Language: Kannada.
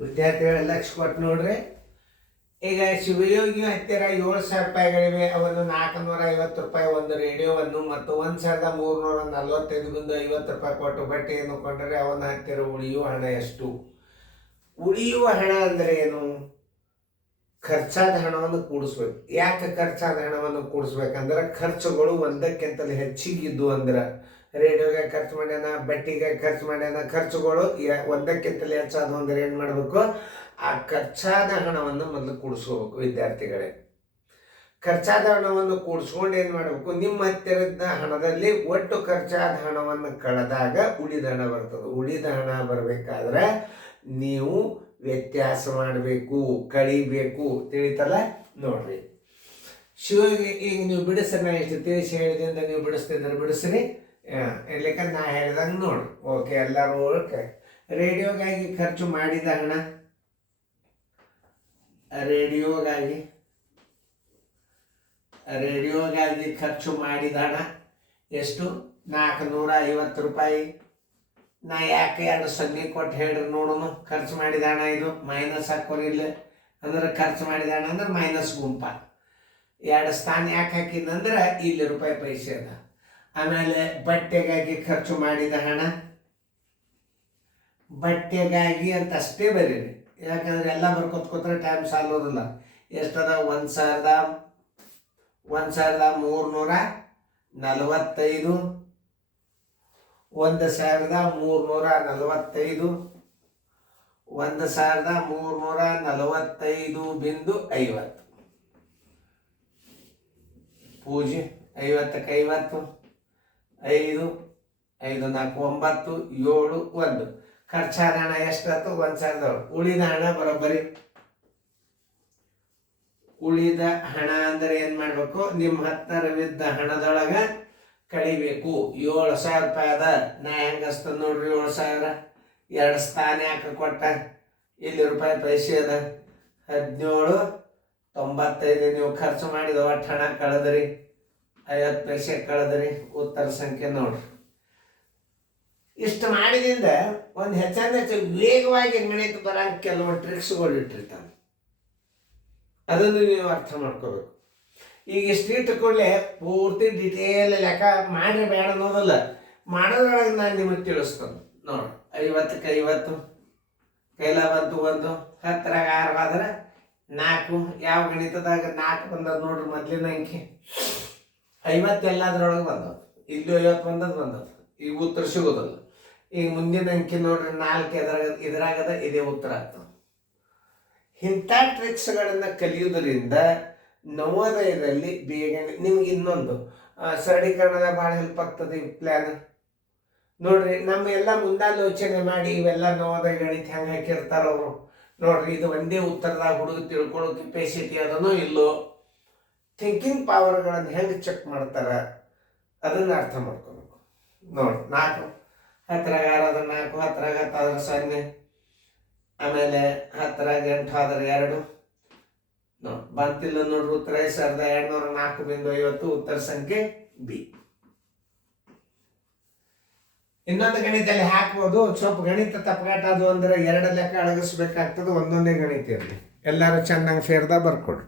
ವಿದ್ಯಾರ್ಥಿಗಳ ಲಕ್ಷ ಕೊಟ್ಟು ನೋಡ್ರಿ. ಈಗ ಶಿವಯೋಗಿ ಹತ್ತಿರ 7,000 ರೂಪಾಯಿಗಳಿವೆ. ಅವನ್ನು 450 ರೂಪಾಯಿ ಒಂದು ರೇಡಿಯೋವನ್ನು ಮತ್ತು 1,345.50 ರೂಪಾಯಿ ಕೊಟ್ಟು ಬಟ್ಟೆಯನ್ನು ಕೊಂಡರೆ ಅವನ ಹತ್ತಿರ ಉಳಿಯುವ ಹಣ ಎಷ್ಟು? ಉಳಿಯುವ ಹಣ ಅಂದರೆ ಏನು? ಖರ್ಚಾದ ಹಣವನ್ನು ಕೂಡಿಸ್ಬೇಕು. ಯಾಕೆ ಖರ್ಚಾದ ಹಣವನ್ನು ಕೂಡಿಸ್ಬೇಕಂದ್ರೆ ಖರ್ಚುಗಳು ಒಂದಕ್ಕಿಂತಲೂ ಹೆಚ್ಚಿಗಿದ್ದು ಅಂದ್ರೆ ರೇಡಿಯೋಗೆ ಖರ್ಚು ಮಾಡ್ಯಾನ, ಬಟ್ಟೆಗೆ ಖರ್ಚು ಮಾಡ್ಯಾನ, ಖರ್ಚುಗಳು ಒಂದಕ್ಕಿಂತಲೂ ಹೆಚ್ಚಾದ ಅಂದ್ರೆ ಏನು ಮಾಡಬೇಕು? ಆ ಖರ್ಚಾದ ಹಣವನ್ನು ಮೊದಲು ಕೂಡಿಸ್ಕೋಬೇಕು. ವಿದ್ಯಾರ್ಥಿಗಳೇ, ಖರ್ಚಾದ ಹಣವನ್ನು ಕೂಡಿಸ್ಕೊಂಡು ಏನು ಮಾಡಬೇಕು? ನಿಮ್ಮ ಹತ್ತಿರದ ಹಣದಲ್ಲಿ ಒಟ್ಟು ಖರ್ಚಾದ ಹಣವನ್ನು ಕಳೆದಾಗ ಉಳಿದ ಹಣ ಬರ್ತದೆ. ಉಳಿದ ಹಣ ಬರಬೇಕಾದ್ರೆ ನೀವು ವ್ಯತ್ಯಾಸ ಮಾಡಬೇಕು, ಕಳಿಬೇಕು. ತಿಳಿತಲ್ಲ? ನೋಡ್ರಿ, ಶಿವಗೆ ಈಗ ನೀವು ಬಿಡಿಸ್ರಿ. ನಾ ಎಷ್ಟು ತಿಳಿಸಿ ಹೇಳಿದಿಂದ ನೀವು ಬಿಡಿಸ್ತಿದ್ರೆ ಬಿಡಿಸ್ರಿ, ಇರ್ಲಿಕ್ಕೆ ನಾ ಹೇಳಿದಂಗೆ ನೋಡ್ರಿ. ಓಕೆ, ಎಲ್ಲರೂ ಓಕೆ. ರೇಡಿಯೋಗಾಗಿ ಖರ್ಚು ಮಾಡಿದ ಹಣ, ರೇಡಿಯೋಗಾಗಿ ಖರ್ಚು ಮಾಡಿದ ಹಣ ಎಷ್ಟು? 450 ರೂಪಾಯಿ. ನಾ ಯಾಕೆ 2 ಸೊನ್ನೆ ಕೊಟ್ಟು ಹೇಳ್ರಿ ನೋಡೋಣ. ಖರ್ಚು ಮಾಡಿದ ಹಣ ಇದು, ಮೈನಸ್ ಹಾಕೋರಿ ಇಲ್ಲ ಅಂದ್ರೆ ಖರ್ಚು ಮಾಡಿದ ಹಣ ಅಂದ್ರೆ ಮೈನಸ್ ಗುಂಪ. 2 ಸ್ಥಾನ ಯಾಕೆ ಹಾಕಿದಂದ್ರೆ ಇಲ್ಲಿ ರೂಪಾಯಿ ಪೈಸೆ ಅದ. ಆಮೇಲೆ ಬಟ್ಟೆಗಾಗಿ ಖರ್ಚು ಮಾಡಿದ ಹಣ, ಬಟ್ಟೆಗಾಗಿ ಅಂತ ಅಷ್ಟೇ ಬರೀರಿ. ಯಾಕಂದ್ರೆ ಎಲ್ಲ ಬರ್ಕೊತ್ಕೋತಾರೆ ಟೈಮ್ ಸಾಲೋದಿಲ್ಲ. ಎಷ್ಟದ? 1,345, 1,345, 1,345.50. ಪೂಜೆ 50ಕ್ಕೆ 50, 5, 5, 4, 9, 7, 1. ಖರ್ಚಾದ ಹಣ ಎಷ್ಟಾಯ್ತು? 1,000. ಉಳಿದ ಹಣ ಬರೋಬ್ಬರಿ. ಉಳಿದ ಹಣ ಅಂದ್ರೆ ಏನ್ ಮಾಡ್ಬೇಕು? ನಿಮ್ಮ ಹತ್ತಿರವಿದ್ದ ಹಣದೊಳಗ ಕಳಿಬೇಕು. 7,000 ರೂಪಾಯಿ ಅದ. ನಾ ಹೆಂಗಸ್ತ ನೋಡ್ರಿ 7,000. 2 ಸ್ಥಾನ ಯಾಕೆ ಕೊಟ್ಟ? ಇಲ್ಲಿ ರೂಪಾಯಿ ಪೈಸೆ ಅದ. 17.95 ನೀವು ಖರ್ಚು ಮಾಡಿದ ಒಟ್ಟು ಹಣ ಕಳೆದ್ರಿ, 50 ಪೈಸೆ ಕಳೆದ್ರಿ. ಉತ್ತರ ಸಂಖ್ಯೆ ನೋಡ್ರಿ. ಇಷ್ಟು ಮಾಡಿದಿಂದ ಒಂದು ಹೆಚ್ಚು ವೇಗವಾಗಿ ಗಣಿತ ಬರಂಗ ಕೆಲವು ಟ್ರಿಕ್ಸ್ಗಳು ಇಟ್ಟಿರ್ತಾನೆ. ಅದನ್ನು ನೀವು ಅರ್ಥ ಮಾಡ್ಕೋಬೇಕು. ಈಗ ಇಷ್ಟು ಇಟ್ಟುಕೊಳ್ಳೆ ಪೂರ್ತಿ ಡಿಟೇಲ್ ಲೆಕ್ಕ ಮಾಡಿ ಬೇಡ ಅನ್ನೋದಲ್ಲ, ಮಾಡೋದ್ರೊಳಗೆ ನಾನು ನಿಮಗೆ ತಿಳಿಸ್ತೇನೆ. ನೋಡಿ, 50ಕ್ಕೆ 50 ಕೈಲ ಬಂತು 1, 10ರಾಗ 6 ಆದ್ರೆ 4. ಯಾವ ಗಣಿತದಾಗ 4 ಬಂದದ ನೋಡ್ರಿ? ಮೊದಲಿನ ಅಂಕಿ 50 ಎಲ್ಲದ್ರೊಳಗೆ ಬಂದದ್ದು. ಇಲ್ಲೂ 50 ಬಂದದ್ದು. ಈಗ ಉತ್ತರ ಸಿಗೋದಲ್ಲ. ಈಗ ಮುಂದಿನ ಅಂಕಿ ನೋಡ್ರಿ 4 ಇದ್ರಾಗದ, ಇದೇ ಉತ್ತರ ಆಗ್ತದೆ. ಇಂಥ ಟ್ರಿಕ್ಸ್ಗಳನ್ನು ಕಲಿಯುವುದರಿಂದ ನವೋದಯದಲ್ಲಿ ಬೇಗ ನಿಮ್ಗೆ ಇನ್ನೊಂದು ಸರಳೀಕರಣದ ಭಾಳ ಹೆಲ್ಪ್ ಆಗ್ತದೆ. ಈ ಪ್ಲ್ಯಾನ್ ನೋಡ್ರಿ, ನಮ್ಮ ಎಲ್ಲ ಮುಂದಾಲೋಚನೆ ಮಾಡಿ ಇವೆಲ್ಲ ನವೋದಯ ಗಣಿತ ಹೆಂಗೆ ಹಾಕಿರ್ತಾರ ಅವರು ನೋಡ್ರಿ. ಇದು ಒಂದೇ ಉತ್ತರದಾಗ ಹುಡುಗ ತಿಳ್ಕೊಳ್ಳೋ ಕೆಪಾಸಿಟಿ ಅದನ್ನೋ ಇಲ್ಲೋ, ಥಿಂಕಿಂಗ್ ಪವರ್ಗಳನ್ನು ಹೆಂಗೆ ಚೆಕ್ ಮಾಡ್ತಾರ ಅದನ್ನು ಅರ್ಥ ಮಾಡ್ಕೋಬೇಕು. ನೋಡಿ, 4 10ರಾಗ 6 ಆದ್ರೆ 4, 10ರಾಗ 10 ಆದ್ರೆ 0, ಆಮೇಲೆ 10ರಾಗ 8 ಆದ್ರೆ 2. ನೋಡಿ, ಬಂತಿಲ್ಲ ನೋಡ್ರಿ ಉತ್ತರ 5,204.50. ಉತ್ತರ ಸಂಖ್ಯೆ ಬಿ. ಇನ್ನೊಂದು ಗಣಿತದಲ್ಲಿ ಹಾಕ್ಬೋದು. ಸ್ವಲ್ಪ ಗಣಿತ ತಪ್ಪಗಾಟ ಅದು ಅಂದ್ರೆ 2 ಲೆಕ್ಕ ಅಳಗಿಸ್ಬೇಕಾಗ್ತದೆ. ಒಂದೊಂದೇ ಗಣಿತ ಇರಲಿ. ಎಲ್ಲರೂ ಚೆನ್ನಾಗಿ ಸೇರ್ದ ಬರ್ಕೊಡ್ರಿ.